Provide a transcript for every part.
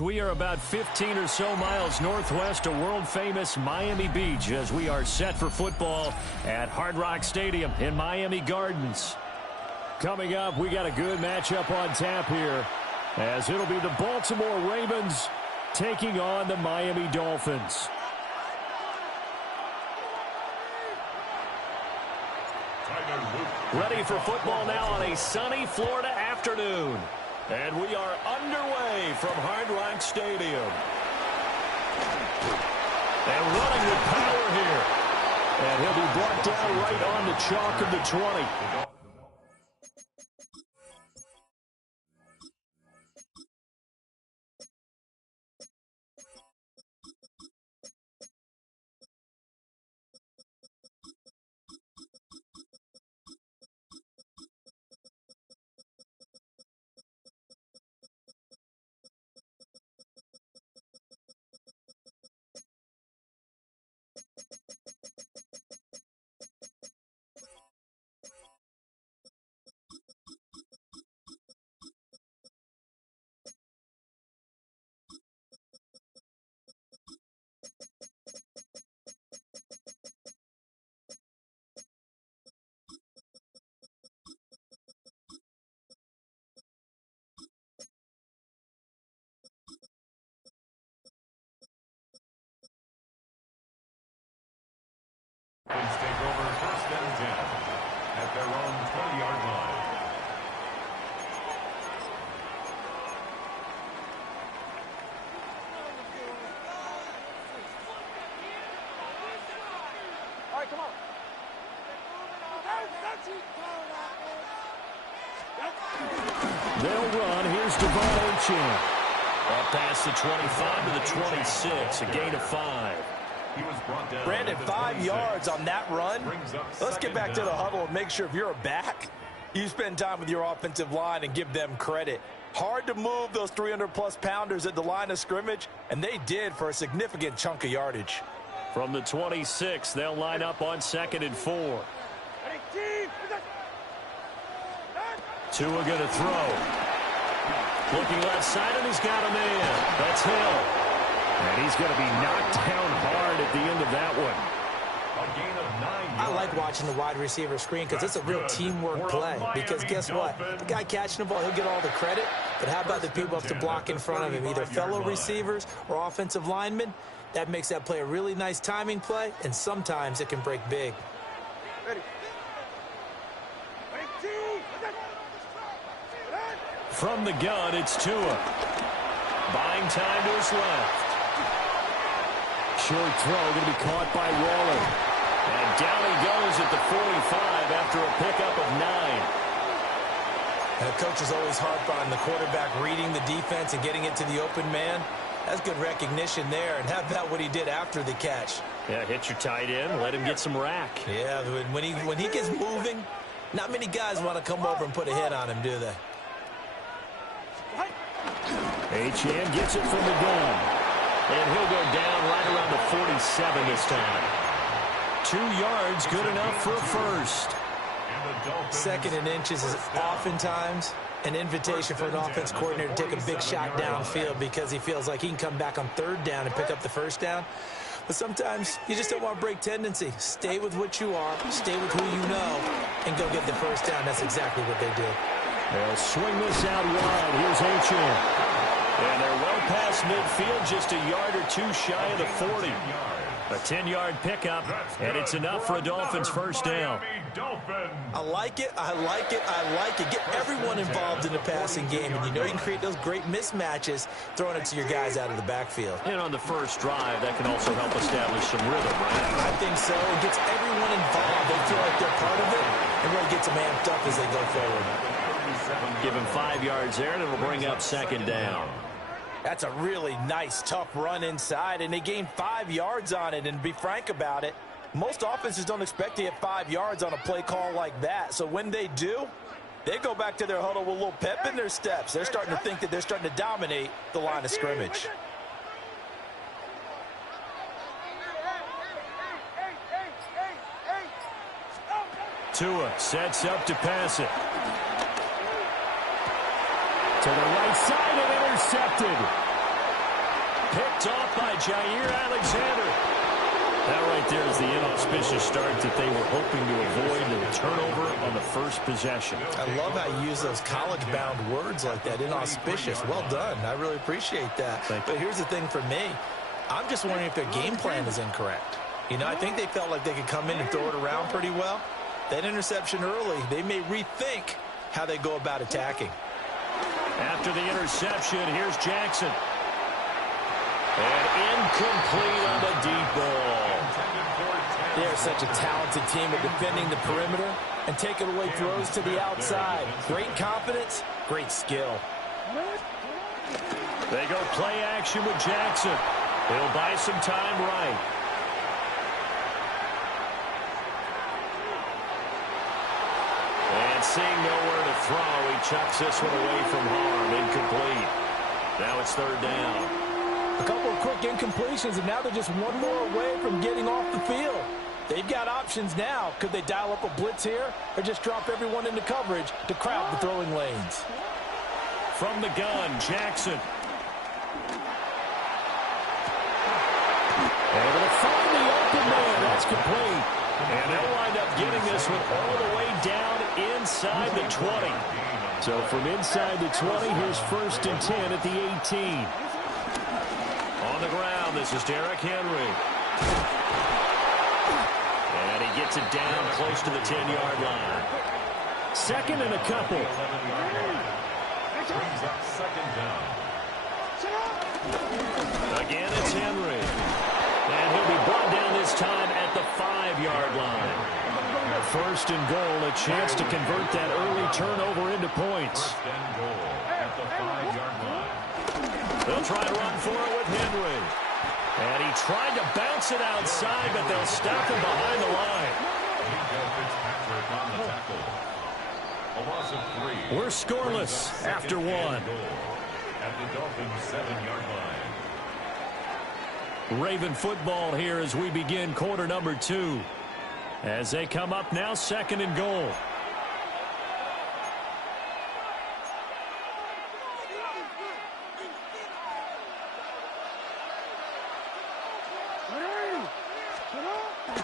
We are about 15 or so miles northwest of world-famous Miami Beach as we are set for football at Hard Rock Stadium in Miami Gardens. Coming up, we got a good matchup on tap here as it'll be the Baltimore Ravens taking on the Miami Dolphins. Ready for football now on a sunny Florida afternoon. And we are underway from Hard Rock Stadium. And running with power here. And he'll be brought down right on the chalk of the 20. Please take over first and 10 at their own 20-yard line. All right, come on. They'll run. Here's Devon Achane. Up past the 25 to the 26, a gain of 5. Brandon, 5 yards on that run. Let's get back to the huddle and make sure if you're a back, you spend time with your offensive line and give them credit. Hard to move those 300-plus pounders at the line of scrimmage, and they did for a significant chunk of yardage. From the 26, they'll line up on 2nd and 4. Tua going to throw. Looking left side, and he's got a man. That's Hill. And he's going to be knocked down hard at the end of that one. A gain of 9 yards. I like watching the wide receiver screen because it's a real teamwork play. Because guess what? The guy catching the ball, he'll get all the credit. But how about the people up to block in front of him, either fellow receivers or offensive linemen? That makes that play a really nice timing play, and sometimes it can break big. From the gun, it's Tua. Buying time to his left. Short throw going to be caught by Waller. And down he goes at the 45 after a pickup of 9. And the coach is always harp on the quarterback reading the defense and getting it to the open man. That's good recognition there. And how about what he did after the catch? Yeah, hit your tight end, let him get some rack. Yeah, when he gets moving, not many guys want to come over and put a hit on him, do they? Achane gets it from the gun. And he'll go down right around the 47 this time. 2 yards, good enough for a first. 2nd and inches is oftentimes an invitation for an offense coordinator to take a big shot downfield because he feels like he can come back on 3rd down and pick up the 1st down. But sometimes you just don't want to break tendency. Stay with what you are, stay with who you know, and go get the 1st down. That's exactly what they did. They'll swing this out wide. Here's Achane. And they're well past midfield, just a yard or two shy of the 40. A 10-yard pickup, and it's enough for a Dolphins first down. I like it. I like it. I like it. Get everyone involved in the passing game, and you know you can create those great mismatches throwing it to your guys out of the backfield. And on the first drive, that can also help establish some rhythm, right? I think so. It gets everyone involved. They feel like they're part of it, and really gets them amped up as they go forward. Give him 5 yards there, and it'll bring up second down. That's a really nice, tough run inside, and they gained 5 yards on it. And to be frank about it, most offenses don't expect to get 5 yards on a play call like that. So when they do, they go back to their huddle with a little pep in their steps. They're starting to think that they're starting to dominate the line of scrimmage. Tua sets up to pass it. To the right side and intercepted. Picked off by Jair Alexander. That right there is the inauspicious start that they were hoping to avoid, the turnover on the first possession. I love how you use those college-bound words like that, inauspicious. Well done. I really appreciate that. But here's the thing for me. I'm just wondering if their game plan is incorrect. You know, I think they felt like they could come in and throw it around pretty well. That interception early, they may rethink how they go about attacking. After the interception, here's Jackson. And incomplete on the deep ball. They are such a talented team at defending the perimeter and taking away throws to the outside. Great confidence, great skill. They go play action with Jackson. He'll buy some time right. And seeing nowhere to throw, he chucks this one away from harm. Incomplete. Now it's third down. A couple of quick incompletions, and now they're just one more away from getting off the field. They've got options now. Could they dial up a blitz here or just drop everyone into coverage to crowd the throwing lanes? From the gun, Jackson. Able to find the open man. That's complete. And they'll wind up getting this one all the way down inside the 20. So from inside the 20, here's 1st and 10 at the 18. On the ground, this is Derrick Henry. And he gets it down close to the 10-yard line. Second and a couple. Again, it's Henry. And he'll be brought down this time at the 5-yard line. 1st and goal, a chance to convert that early turnover into points. They'll try to run for it with Henry. And he tried to bounce it outside, but they'll stop him behind the line. We're scoreless after one. At the Dolphins' 7-yard line. Raven football here as we begin quarter number 2. As they come up now, 2nd and goal.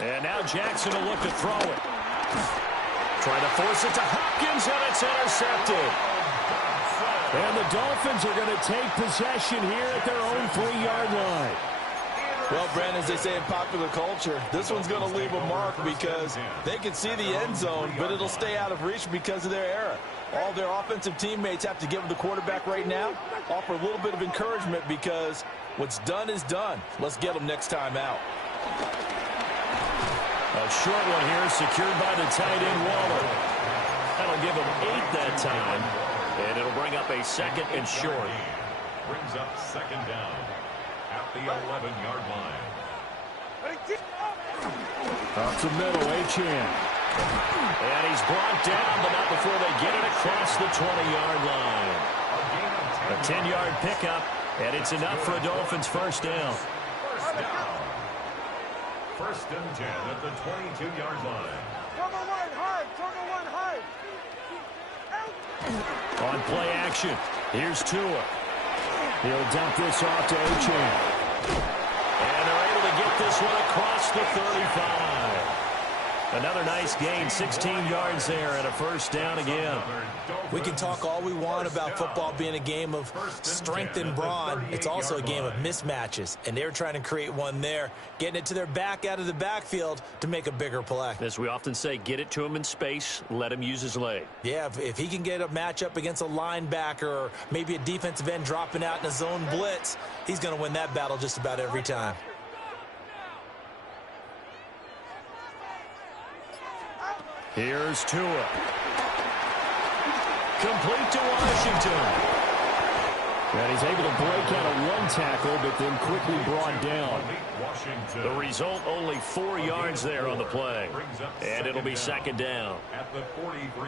And now Jackson will look to throw it. Trying to force it to Hopkins, and it's intercepted. And the Dolphins are going to take possession here at their own 3-yard line. Well, Brandon, as they say in popular culture, this one's going to leave a mark because they can see the end zone, but it'll stay out of reach because of their error. All their offensive teammates have to give the quarterback right now, offer a little bit of encouragement because what's done is done. Let's get them next time out. A short one here, secured by the tight end Waller. That'll give him 8 that time, and it'll bring up a 2nd and short. Brings up 2nd down at the 11-yard line. Up the middle, Achane. And he's brought down, but not before they get it across the 20-yard line. A 10-yard pickup, and it's enough for a Dolphins first down. First down. 1st and 10 at the 22-yard line. On play action, here's Tua. He'll dump this off to Achane. And they're able to get this one across the 35. Another nice gain, 16 yards there and a first down again. We can talk all we want about football being a game of strength and brawn. It's also a game of mismatches, and they're trying to create one there, getting it to their back out of the backfield to make a bigger play. As we often say, get it to him in space, let him use his leg. Yeah, if he can get a matchup against a linebacker or maybe a defensive end dropping out in a zone blitz, he's going to win that battle just about every time. Here's Tua. Complete to Washington. And he's able to break out of one tackle, but then quickly brought down. The result, only 4 yards there on the play. And it'll be second down.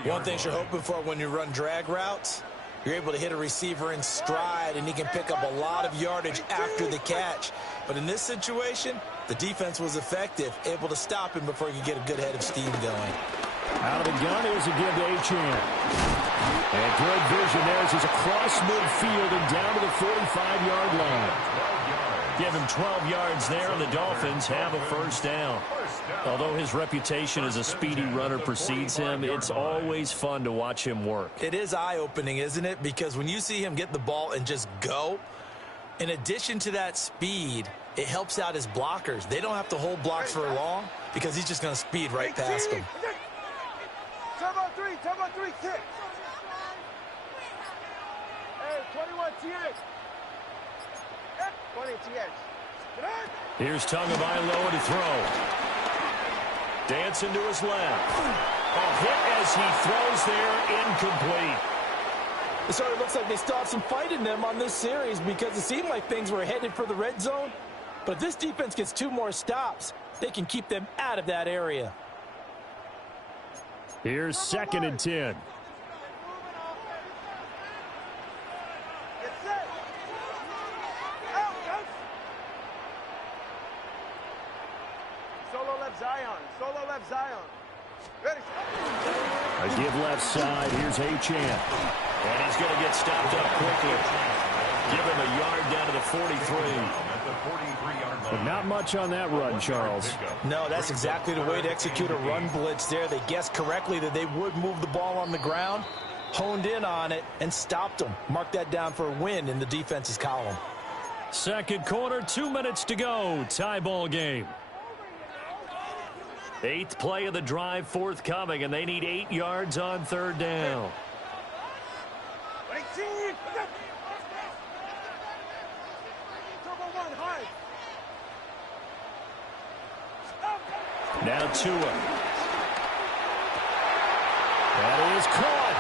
One thing you're hoping for when you run drag routes, you're able to hit a receiver in stride, and he can pick up a lot of yardage after the catch. But in this situation, the defense was effective, able to stop him before he could get a good head of steam going. Out of the gun, here's a give to Achane. And good vision there as he's across midfield and down to the 45-yard line. Give him 12 yards there, and the Dolphins have a first down. Although his reputation as a speedy runner precedes him, it's always fun to watch him work. It is eye-opening, isn't it? Because when you see him get the ball and just go, in addition to that speed, it helps out his blockers. They don't have to hold blocks for long because he's just going to speed right past them. Turbo 3, kick. Hey, 21 TX. 20 TX. Here's Tagovailoa to throw. Dancing to his left. A hit as he throws there, incomplete. So it looks like they still have some fight in them on this series because it seemed like things were headed for the red zone. But if this defense gets 2 more stops, they can keep them out of that area. Here's 2nd and 10. Solo left Zion. Solo left Zion. Ready. A give left side. Here's Achane. And he's going to get stopped up quickly. Give him a yard down to the 43. But not much on that run, Charles. No, that's exactly the way to execute a run blitz there. They guessed correctly that they would move the ball on the ground, honed in on it, and stopped them. Mark that down for a win in the defense's column. Second quarter, 2 minutes to go. Tie ball game. 8th play of the drive forthcoming, and they need 8 yards on 3rd down. Now Tua. That is caught.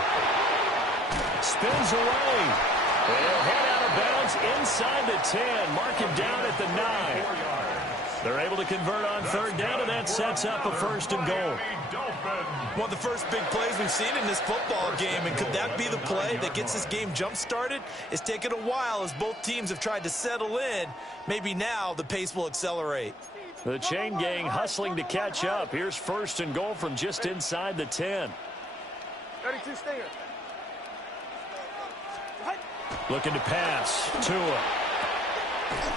Spins away. They'll head out of bounds inside the 10. Mark him down at the 9. They're able to convert on 3rd down, and that sets up a 1st and goal. One of the first big plays we've seen in this football game, and could that be the play that gets this game jump-started? It's taken a while as both teams have tried to settle in. Maybe now the pace will accelerate. The chain gang hustling to catch up. Here's 1st and goal from just inside the 10. 32 stinger. Looking to pass. Tua.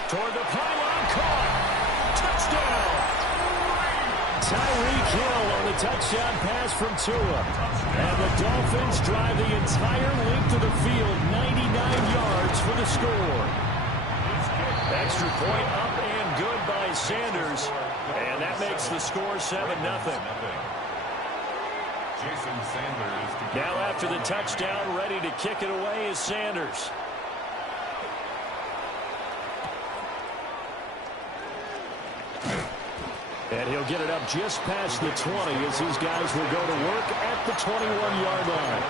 Toward the pylon. Caught. Touchdown. Tyreek Hill on the touchdown pass from Tua. And the Dolphins drive the entire length of the field, 99 yards for the score. Extra point up and good by Sanders. And that makes the score 7-0. Now after the touchdown, ready to kick it away is Sanders. And he'll get it up just past the 20 as these guys will go to work at the 21-yard line.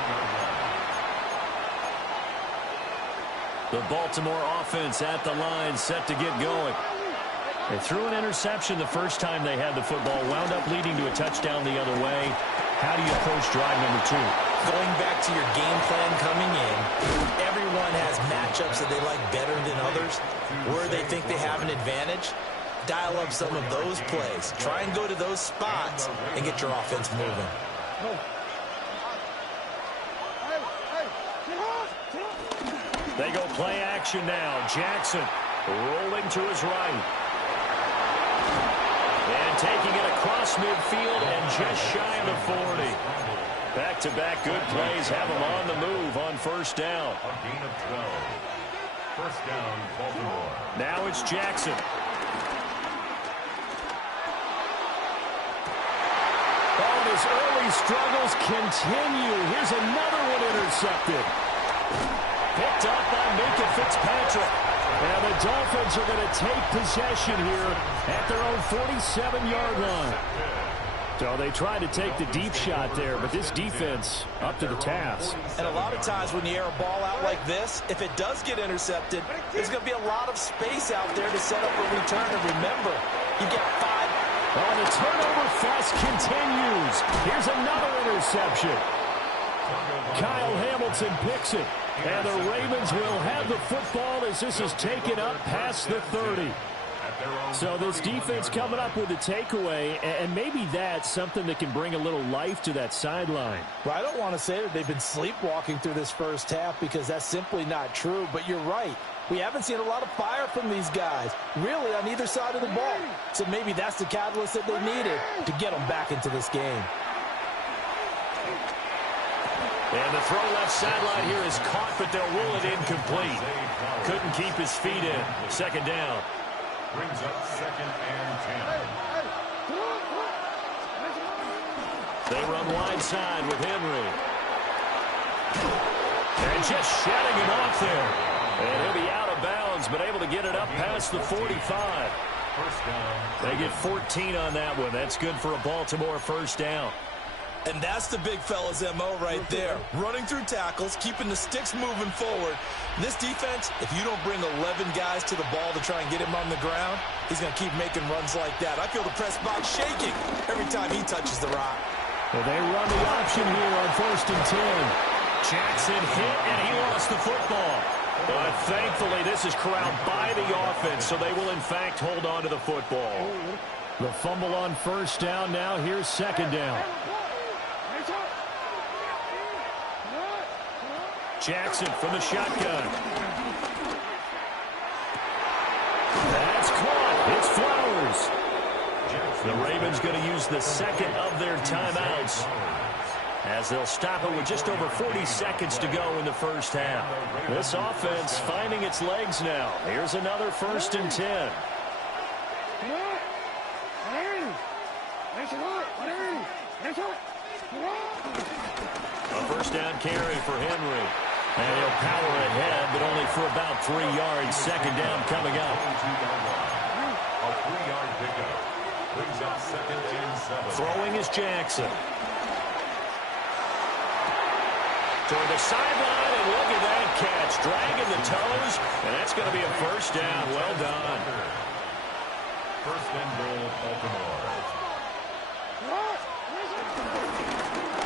The Baltimore offense at the line, set to get going. They threw an interception the first time they had the football, wound up leading to a touchdown the other way. How do you approach drive number 2? Going back to your game plan coming in, everyone has matchups that they like better than others, where they think they have an advantage. Dial up some of those plays. Try and go to those spots and get your offense moving. They go play action now. Jackson rolling to his right. And taking it across past midfield and just shy of the 40. Back-to-back good plays have him on the move on first down. A gain of 12. First down, Baltimore. Now it's Jackson. Oh, and his early struggles continue. Here's another one intercepted. Picked up by Minka Fitzpatrick. And the Dolphins are going to take possession here at their own 47-yard line. So they tried to take the deep shot there, but this defense up to the task. And a lot of times when you air a ball out like this, if it does get intercepted, there's going to be a lot of space out there to set up a return. And remember, you get 5. Oh, the turnover fest continues. Here's another interception. Kyle Hamilton picks it. And the Ravens will have the football as this is taken up past the 30. So this defense coming up with a takeaway, and maybe that's something that can bring a little life to that sideline. Well, I don't want to say that they've been sleepwalking through this first half because that's simply not true, but you're right. We haven't seen a lot of fire from these guys, really, on either side of the ball. So maybe that's the catalyst that they needed to get them back into this game. And the throw left sideline here is caught, but they'll rule it incomplete. Couldn't keep his feet in. Second down. Brings up second and 10. They run wide side with Henry. And just shedding him off there. And he'll be out of bounds, but able to get it up past the 45. First down. They get 14 on that one. That's good for a Baltimore first down. And that's the big fella's MO right there. Running through tackles, keeping the sticks moving forward. This defense, if you don't bring 11 guys to the ball to try and get him on the ground, he's going to keep making runs like that. I feel the press box shaking every time he touches the rock. Well, they run the option here on first and 10. Jackson hit, and he lost the football. But thankfully, this is corralled by the offense, so they will, in fact, hold on to the football. The fumble on first down now. Here's second down. Jackson from the shotgun. That's caught. It's Flowers. The Ravens going to use the second of their timeouts as they'll stop it with just over 40 seconds to go in the first half. This offense finding its legs now. Here's another first and 10. A first down carry for Henry. And he'll power ahead, but only for about 3 yards. Second down coming up. A 3-yard pickup. Brings up second and 7. Throwing is Jackson. Toward the sideline, and look at that catch. Dragging the toes, and that's going to be a first down. Well done. First and goal, Baltimore.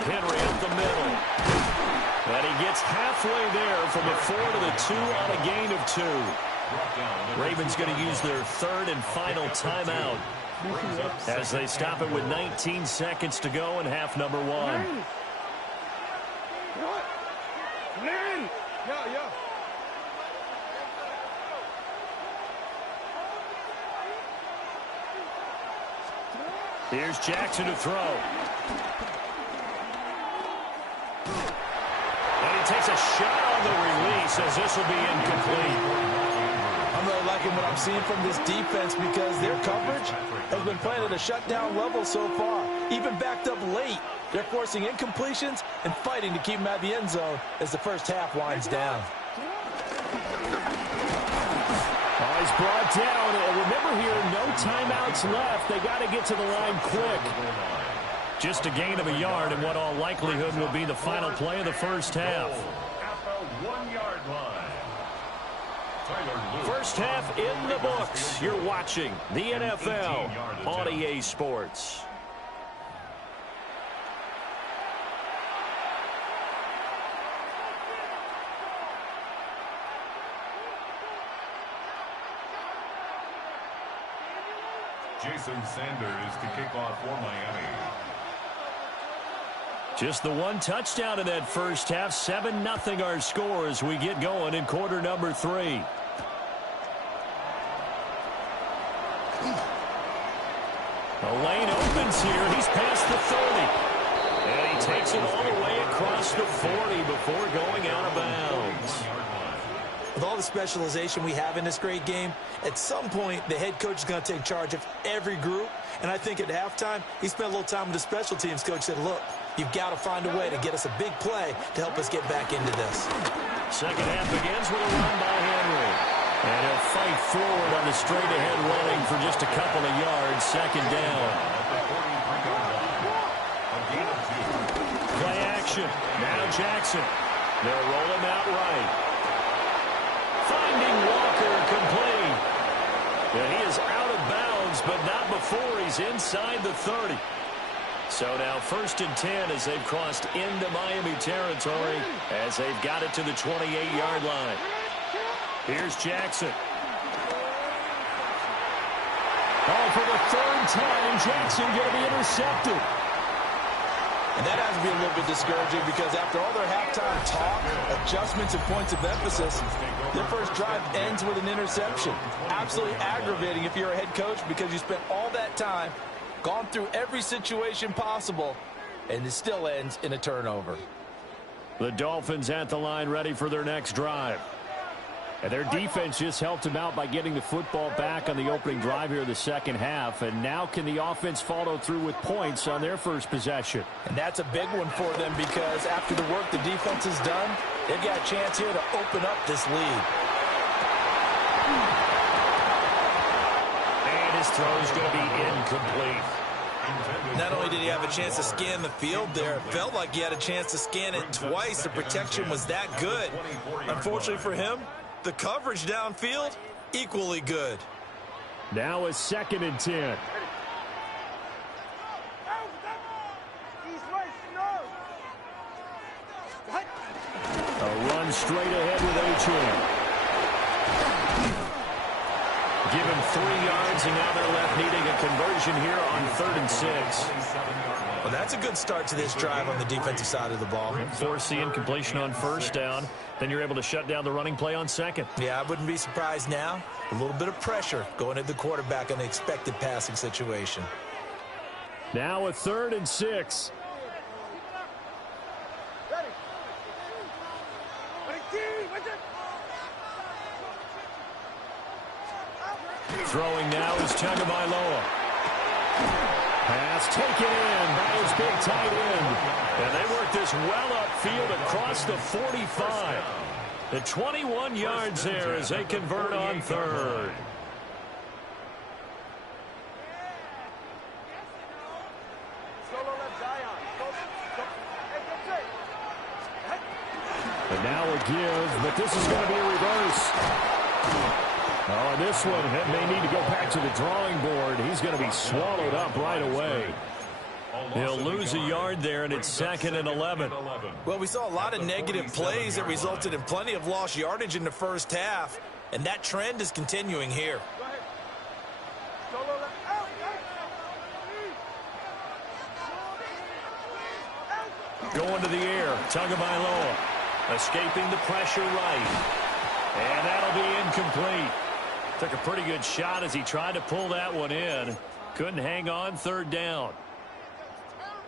Henry up the middle. And he gets halfway there from the 4 to the 2 on a gain of 2. Ravens going to use their third and final timeout as they stop it with 19 seconds to go in half number 1. Here's Jackson to throw. Takes a shot on the release as this will be incomplete. I'm really liking what I'm seeing from this defense because their coverage has been playing at a shutdown level so far. Even backed up late, they're forcing incompletions and fighting to keep them out of the end zone as the first half winds down. Oh, he's brought down. And remember here, no timeouts left. They got to get to the line quick. Just a gain of a yard in what all likelihood will be the final play of the first half. At the 1-yard line. First half in the books. You're watching the NFL on EA Sports. Jason Sanders to kick off for Miami. Just the one touchdown in that first half. 7-0 our score as we get going in quarter number 3. The lane opens here. He's past the 30. And he takes it all the way across the 40 before going out of bounds. With all the specialization we have in this great game, at some point the head coach is going to take charge of every group. And I think at halftime, he spent a little time with the special teams coach, said, look, you've got to find a way to get us a big play to help us get back into this. Second half begins with a run by Henry. And he'll fight forward on the straight-ahead running for just a couple of yards. Second down. Play action. Now Jackson. They'll roll him out right. Finding Walker complete. And he is out of bounds, but not before he's inside the 30. So now 1st and 10 as they've crossed into Miami territory as they've got it to the 28-yard line. Here's Jackson. Oh, for the 3rd time, Jackson going to be intercepted. And that has to be a little bit discouraging because after all their halftime talk, adjustments, and points of emphasis, their first drive ends with an interception. Absolutely aggravating if you're a head coach because you spent all that time, gone through every situation possible, and it still ends in a turnover. The Dolphins at the line ready for their next drive. And their defense just helped them out by getting the football back on the opening drive here in the second half. And now can the offense follow through with points on their first possession? And that's a big one for them because after the work the defense has done, they've got a chance here to open up this lead. And his throw is going to be incomplete. Not only did he have a chance to scan the field there, it felt like he had a chance to scan it twice. The protection was that good. Unfortunately for him, the coverage downfield, equally good. Now a 2nd and 10. A run straight ahead with Achane. Give him 3 yards, and now they're left needing a conversion here on 3rd and 6. Well, that's a good start to this drive on the defensive side of the ball. Force the incompletion on 1st down. Then you're able to shut down the running play on 2nd. Yeah, I wouldn't be surprised now. A little bit of pressure going at the quarterback on the expected passing situation. Now a 3rd and 6. Throwing now is Tagovailoa. Pass taken in by his big tight end. And they work this well upfield across the 45. The 21 yards there as they convert on 3rd. And now a give, but this is going to be a reverse. Oh, and this one may need to go back to the drawing board. He's going to be swallowed up right away. He'll lose a yard there, and it's 2nd and 11. Well, we saw a lot of negative plays that resulted in plenty of lost yardage in the first half, and that trend is continuing here. Going to the air, Tagovailoa escaping the pressure right. And that'll be incomplete. Took a pretty good shot as he tried to pull that one in. Couldn't hang on 3rd down.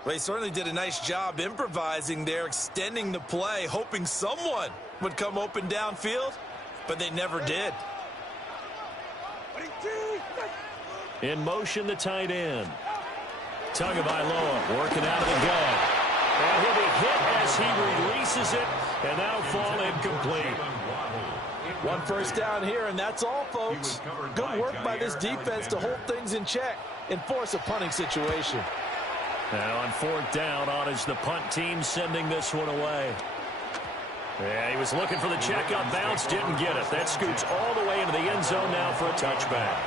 Well, he certainly did a nice job improvising there, extending the play, hoping someone would come open downfield, but they never did. In motion, the tight end. Tagovailoa working out of the gun. And he'll be hit as he releases it, and that'll fall incomplete. 1 first down here, and that's all, folks. Good work by this defense to hold things in check and force a punting situation. Now on 4th down, on is the punt team sending this one away. Yeah, he was looking for the checkup bounce, didn't get it. That scoots all the way into the end zone now for a touchback.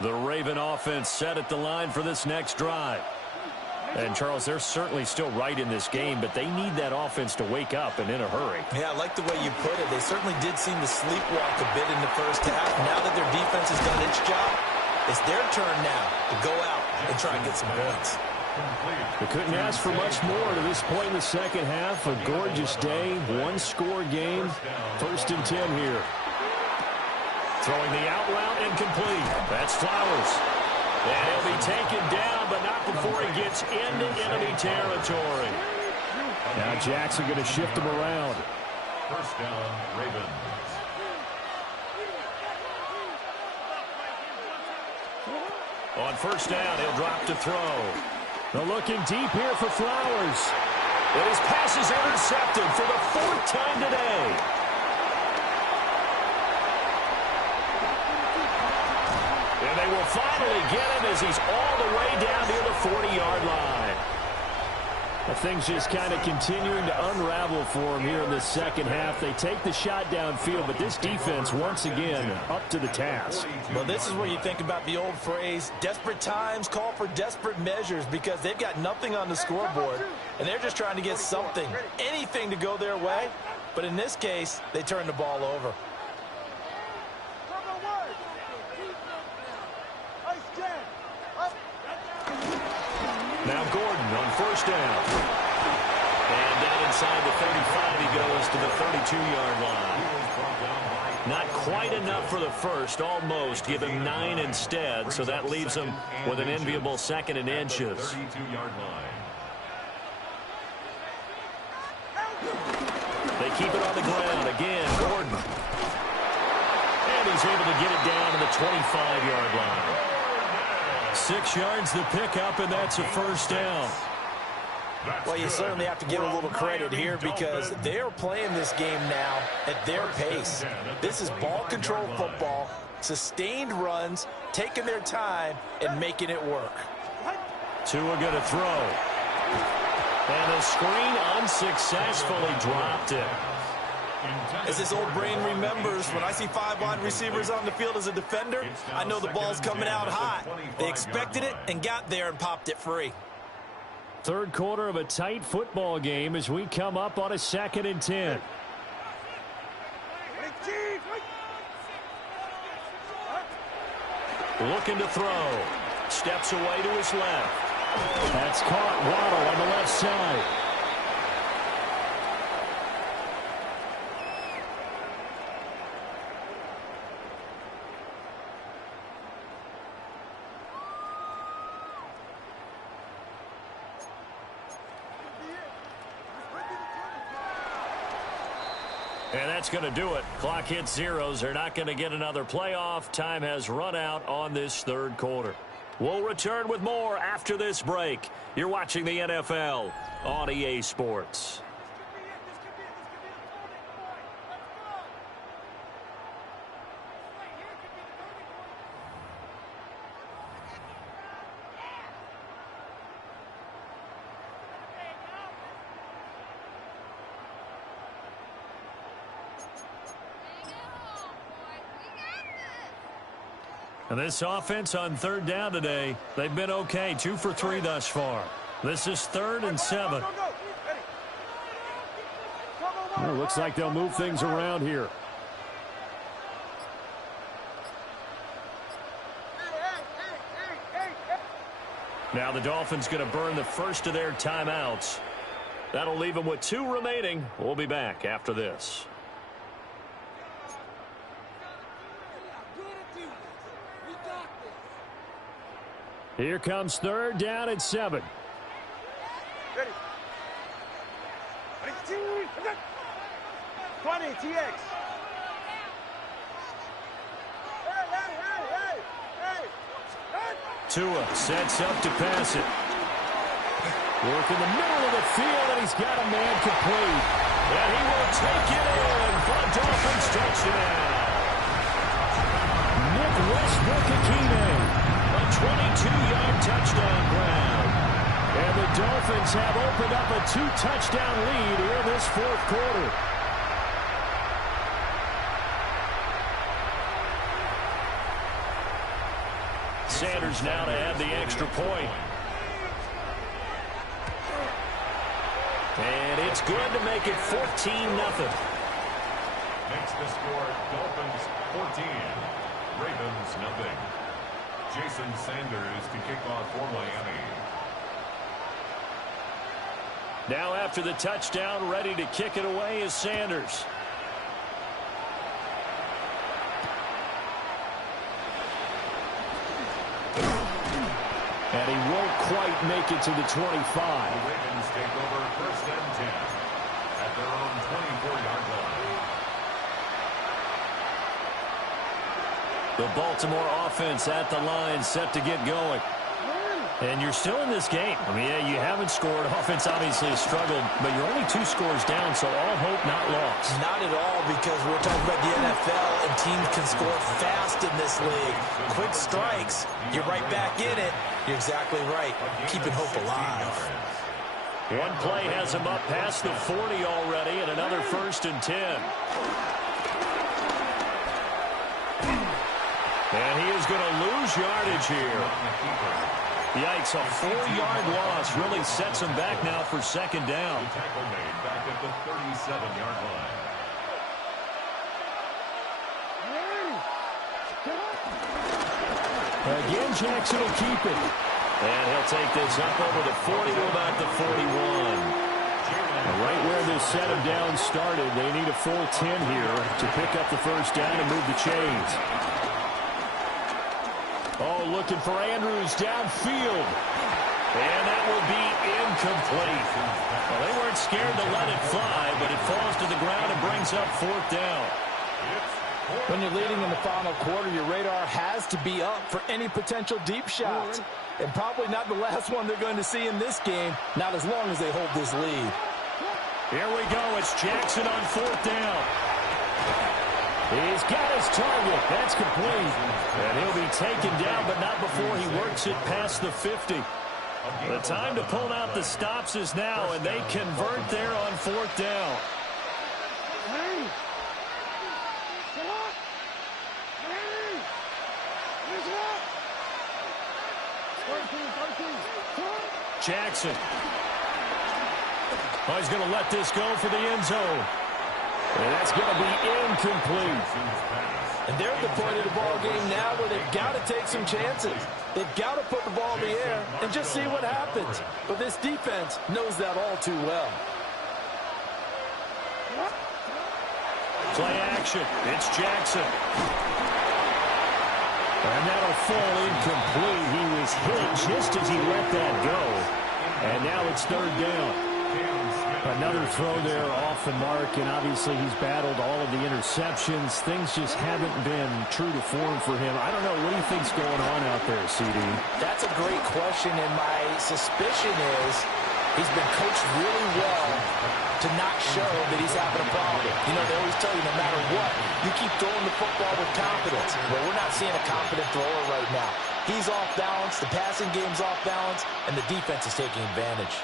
The Raven offense set at the line for this next drive. And, Charles, they're certainly still right in this game, but they need that offense to wake up and in a hurry. Yeah, I like the way you put it. They certainly did seem to sleepwalk a bit in the first half. Now that their defense has done its job, it's their turn now to go out, and try and get some points. They couldn't ask for much more to this point in the second half. A gorgeous day, one-score game. 1st and 10 here. Throwing the out route incomplete. That's Flowers. And he'll be taken down, but not before he gets into enemy territory. Now Jackson going to shift him around. 1st down, Ravens. On 1st down, he'll drop to throw. They're looking deep here for Flowers. And his pass is intercepted for the 4th time today. And they will finally get him as he's all the way down near the 40-yard line. Things just kind of continuing to unravel for him here in this second half. They take the shot downfield, but this defense, once again, up to the task. Well, this is where you think about the old phrase, desperate times call for desperate measures, because they've got nothing on the scoreboard, and they're just trying to get something, anything to go their way. But in this case, they turn the ball over. Now Gordon on 1st down. And down inside the 35, he goes to the 32-yard line. Not quite enough for the first, almost. Give him 9 instead, so that leaves him with an enviable 2nd and inches. 32-yard line. They keep it on the ground. Again, Gordon. And he's able to get it down to the 25-yard line. 6 yards the pickup, and that's a 1st down. Well, you certainly have to give a little credit here because they're playing this game now at their pace. This is ball control football, sustained runs, taking their time, and making it work. Tua going to throw. And the screen unsuccessfully dropped it. As this old brain remembers, when I see 5 wide receivers on the field as a defender, I know the ball's coming out hot. They expected it and got there and popped it free. 3rd quarter of a tight football game as we come up on a 2nd and 10. Looking to throw. Steps away to his left. That's caught. Waddle on the left side. And that's going to do it. Clock hits zeros. They're not going to get another playoff. Time has run out on this 3rd quarter. We'll return with more after this break. You're watching the NFL on EA Sports. And this offense on 3rd down today, they've been okay. 2 for 3 thus far. This is 3rd and 7. Well, looks like they'll move things around here. Now the Dolphins going to burn the first of their timeouts. That'll leave them with 2 remaining. We'll be back after this. Here comes 3rd down and 7. Ready. 20, TX. Tua sets up to pass it. Work in the middle of the field, and he's got a man complete. And he will take it in for a Dolphins touchdown. Nick Westbrook-Ikhine. A 22-yard touchdown grab. And the Dolphins have opened up a 2-touchdown lead here in this 4th quarter. Sanders now to add the extra point. And it's good to make it 14-0. Makes the score Dolphins 14, Ravens 0. Jason Sanders to kick off for Miami. Now after the touchdown, ready to kick it away is Sanders. And he won't quite make it to the 25. The Ravens take over 1st and 10 at their own 24-yard line. The Baltimore offense at the line, set to get going. And you're still in this game. I mean, yeah, you haven't scored. Offense obviously has struggled, but you're only 2 scores down, so all hope not lost. Not at all, because we're talking about the NFL, and teams can score fast in this league. Quick strikes, you're right back in it. You're exactly right. Keeping hope alive. One play has him up past the 40 already, and another 1st and 10. And he is going to lose yardage here. Yikes, a 4-yard loss really sets him back now for 2nd down. Tackle made back at the 37-yard line. Again, Jackson will keep it. And he'll take this up over the 40 to about the 41. Right where this set him down started, they need a full 10 here to pick up the 1st down and move the chains. Oh, looking for Andrews downfield. And that will be incomplete. Well, they weren't scared to let it fly, but it falls to the ground and brings up 4th down. When you're leading in the final quarter, your radar has to be up for any potential deep shots. And probably not the last one they're going to see in this game, not as long as they hold this lead. Here we go. It's Jackson on 4th down. He's got his target. That's complete. And he'll be taken down, but not before he works it past the 50. The time to pull out the stops is now, and they convert there on 4th down. Jackson. Oh, he's going to let this go for the end zone. And that's going to be incomplete. And they're at the point of the ball game now where they've got to take some chances. They've got to put the ball in the air and just see what happens. But this defense knows that all too well. Play action. It's Jackson. And that'll fall incomplete. He was hit just as he let that go. And now it's 3rd down. Another throw there off the mark, and obviously he's battled all of the interceptions. Things just haven't been true to form for him. I don't know. What do you think's going on out there, CD? That's a great question, and my suspicion is he's been coached really well to not show that he's having a problem. You know, they always tell you no matter what, you keep throwing the football with confidence. Well, we're not seeing a confident thrower right now. He's off balance, the passing game's off balance, and the defense is taking advantage.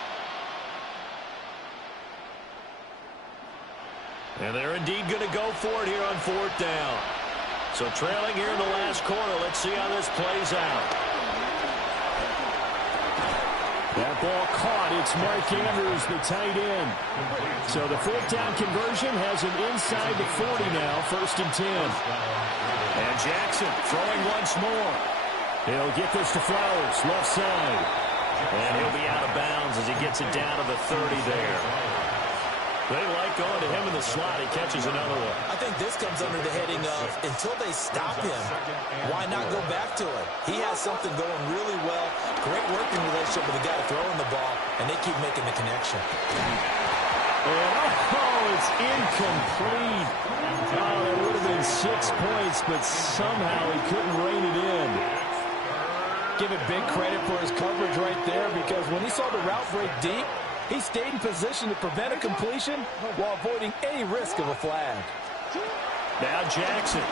And they're indeed going to go for it here on 4th down. So trailing here in the last quarter. Let's see how this plays out. That ball caught. It's Mark Andrews, the tight end. So the 4th down conversion has him inside the 40 now, 1st and 10. And Jackson throwing once more. He'll get this to Flowers, left side. And he'll be out of bounds as he gets it down to the 30 there. They like going to him in the slot. He catches another one. I think this comes under the heading of until they stop him, why not go back to it? He has something going really well. Great working relationship with the guy throwing the ball, and they keep making the connection. Oh, it's incomplete. Oh, it would have been 6 points, but somehow he couldn't rein it in. Give it big credit for his coverage right there, because when he saw the route break deep, he stayed in position to prevent a completion while avoiding any risk of a flag. Now Jackson.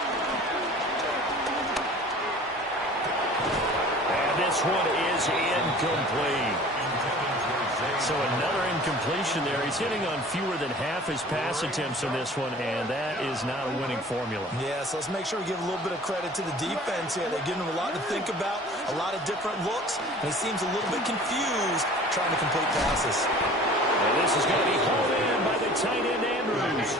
And this one is incomplete. So another incompletion there. He's hitting on fewer than half his pass attempts in this one, and that is not a winning formula. Yeah, so let's make sure we give a little bit of credit to the defense here. They're giving him a lot to think about, a lot of different looks, and he seems a little bit confused trying to complete passes. And this is going to be hauled in by the tight end, Andrews.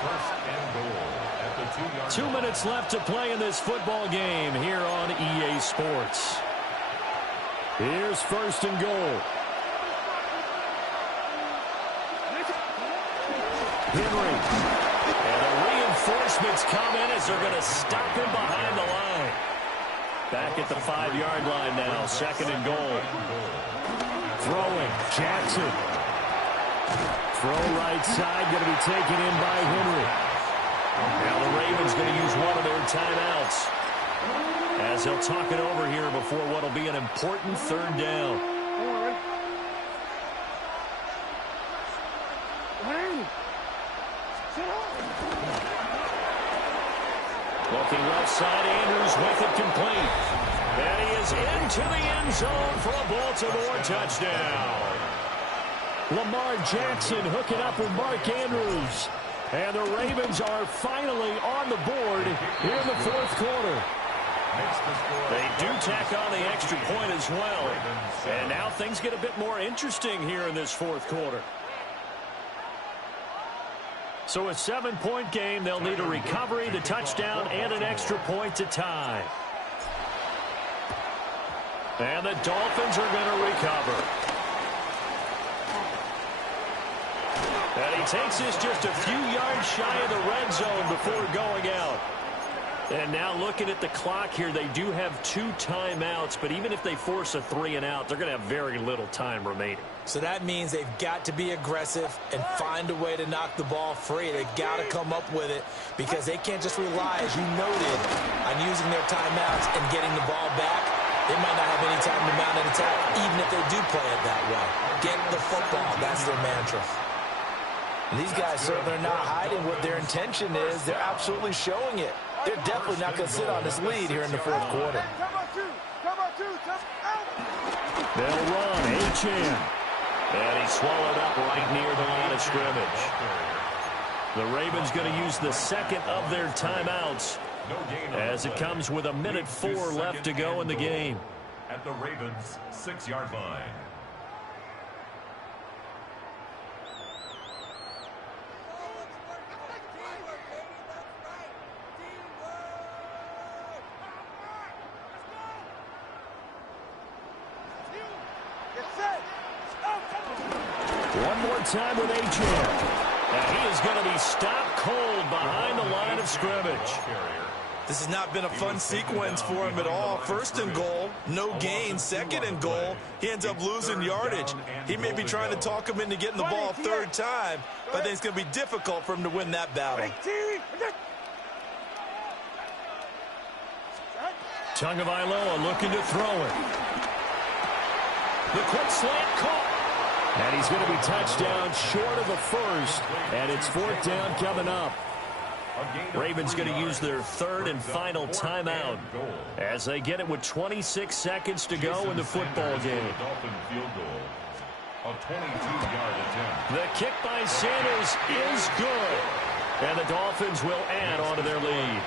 1st and goal at the 22-yard 2 minutes left to play in this football game here on EA Sports. Here's first and goal. Henry. And the reinforcements come in as they're going to stop him behind the line. Back at the 5-yard line now, second and goal. Throwing, Jackson. Throw right side, going to be taken in by Henry. Now the Ravens going to use one of their timeouts as they'll talk it over here before what will be an important third down. Looking left side, Andrews with it complete. And he is into the end zone for a Baltimore touchdown. Lamar Jackson hooking up with Mark Andrews. And the Ravens are finally on the board here in the fourth quarter. They do tack on the extra point as well. And now things get a bit more interesting here in this fourth quarter. So a 7-point game, they'll need a recovery, the touchdown, and an extra point to tie. And the Dolphins are going to recover. And he takes this just a few yards shy of the red zone before going out. And now looking at the clock here, they do have 2 timeouts, but even if they force a 3-and-out, they're going to have very little time remaining. So that means they've got to be aggressive and find a way to knock the ball free. They've got to come up with it because they can't just rely, as you noted, on using their timeouts and getting the ball back. They might not have any time to mount an attack, even if they do play it that way. Get the football. That's their mantra. And these guys certainly are not hiding what their intention is. They're absolutely showing it. They're definitely not going to sit on this lead here in the fourth quarter. They'll run. Achane. And he's swallowed up right near the line of scrimmage. The Ravens going to use the second of their timeouts as it comes with 1:04 left to go in the game. At the Ravens' 6-yard line. One more time with Achane. And he is going to be stopped cold behind the line of scrimmage. This has not been a fun sequence for him at all. First and goal, no gain. Second and goal, he ends up losing yardage. He may be trying to talk him into getting the ball third time, but I think it's going to be difficult for him to win that battle. Tagovailoa looking to throw it. The quick slant caught. And he's going to be touchdown short of the first. And it's fourth down coming up. Ravens going to use their third and final timeout as they get it with 26 seconds to go in the football game. The kick by Sanders is good. And the Dolphins will add on to their lead.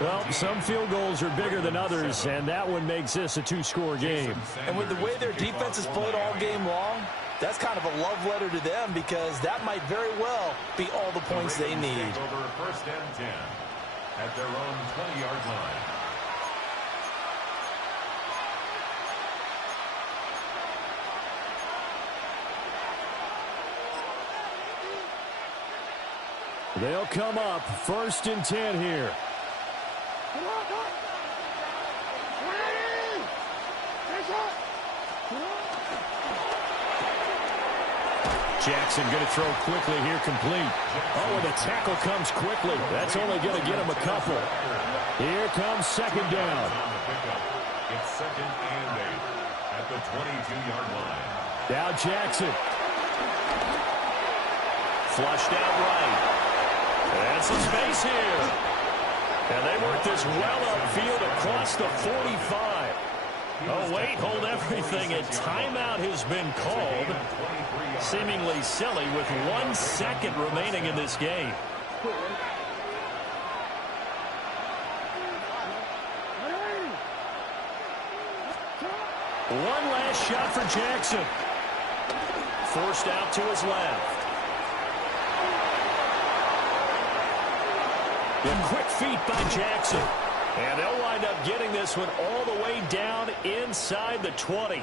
Well, some field goals are bigger than others, and that one makes this a 2-score game. And with the way their defense has played all game long, that's kind of a love letter to them because that might very well be all the points they need. Over first and 10 at their own 20-yard line. They'll come up first and 10 here. Jackson going to throw quickly here, complete. Oh, and the tackle comes quickly. That's only going to get him a couple. Here comes second down. It's second and 8 at the 22-yard line. Now Jackson. Flushed out right. And some space here. And they work this well upfield across the 45. Oh, wait, hold everything. A timeout has been called. Seemingly silly with 1 second remaining in this game. One last shot for Jackson. Forced out to his left. And quick feet by Jackson. And they'll wind up getting this one all the way down inside the 20.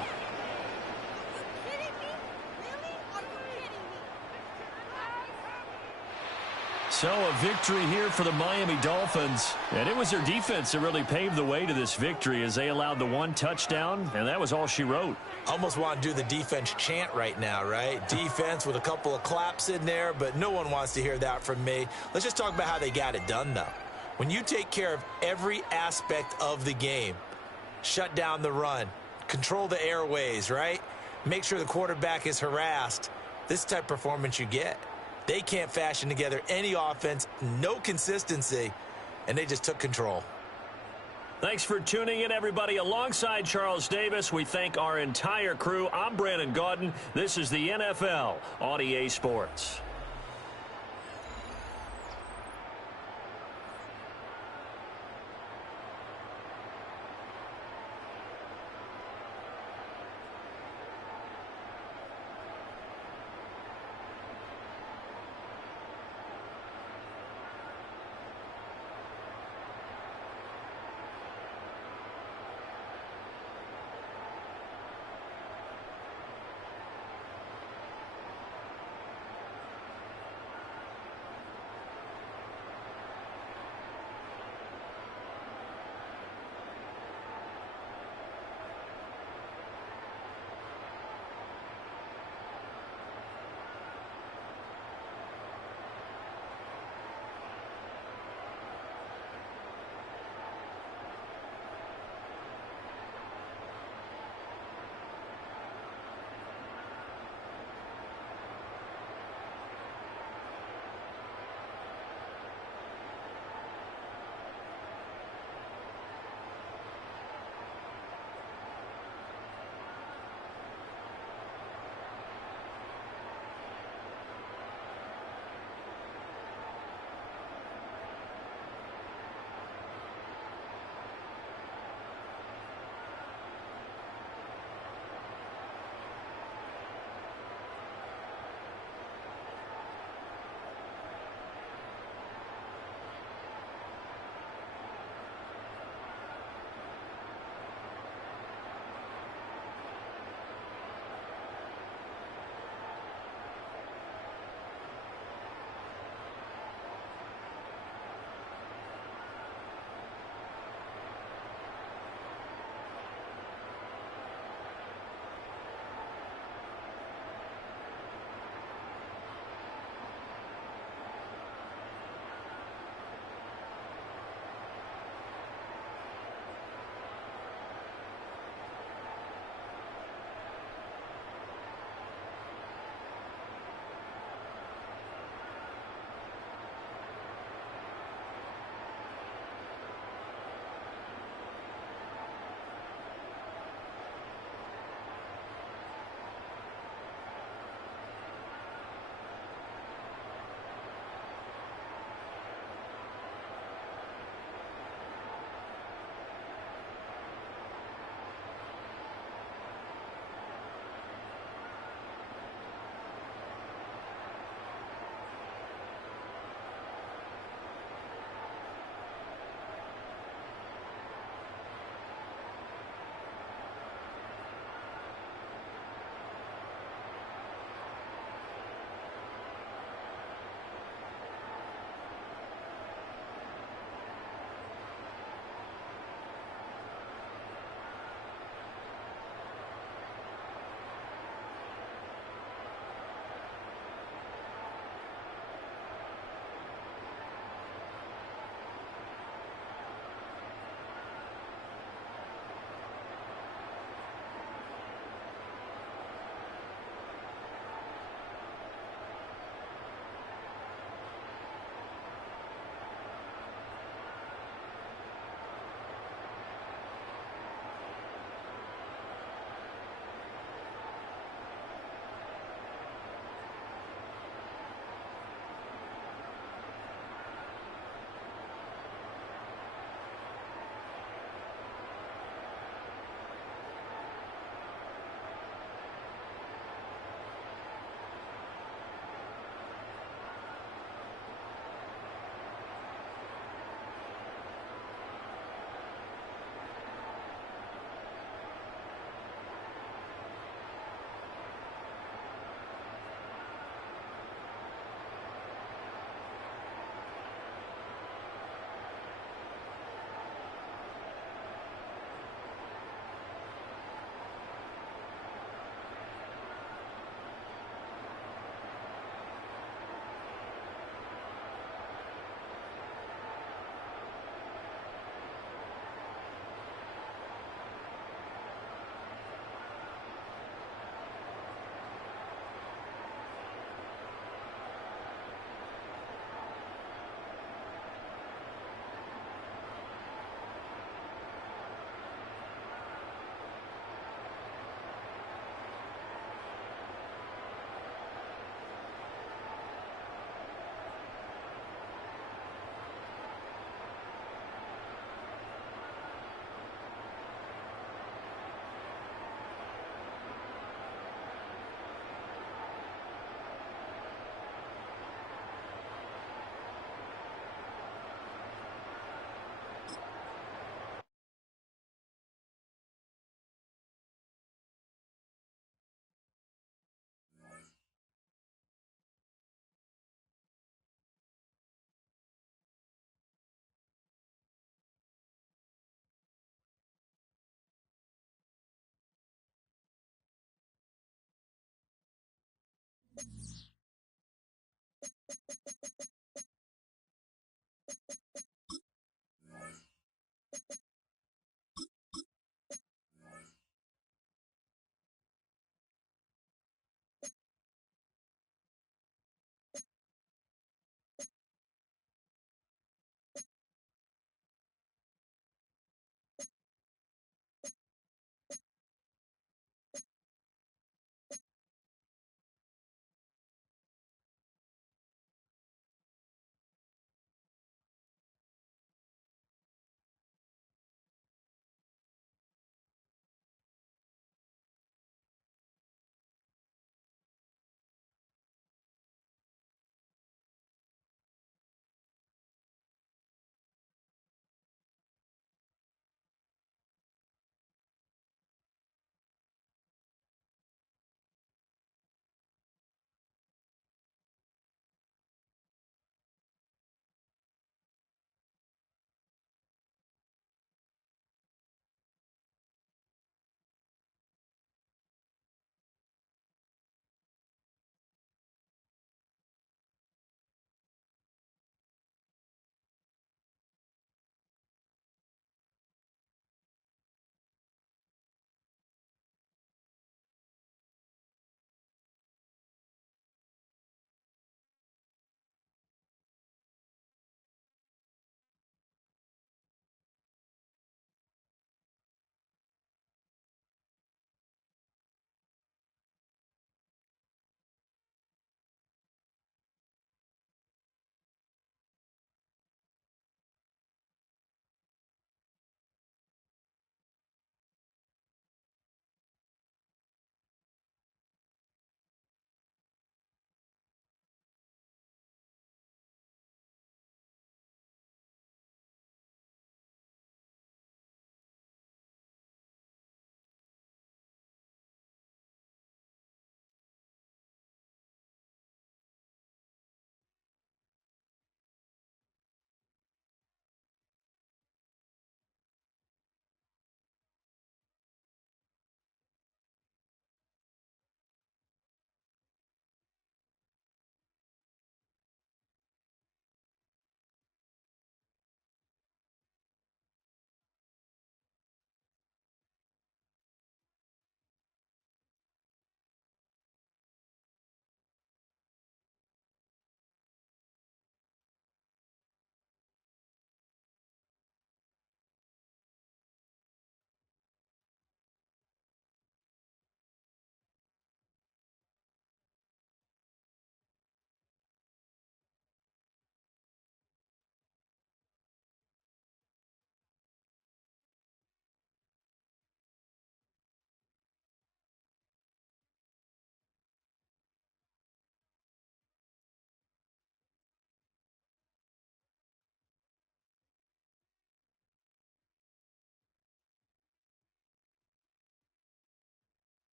So a victory here for the Miami Dolphins. And it was their defense that really paved the way to this victory as they allowed the one touchdown, and that was all she wrote. Almost want to do the defense chant right now, right? Defense with a couple of claps in there, but no one wants to hear that from me. Let's just talk about how they got it done, though. When you take care of every aspect of the game, shut down the run, control the airways, right? Make sure the quarterback is harassed. This type of performance you get. They can't fashion together any offense, no consistency, and they just took control. Thanks for tuning in, everybody. Alongside Charles Davis, we thank our entire crew. I'm Brandon Gaudin. This is the NFL on EA Sports.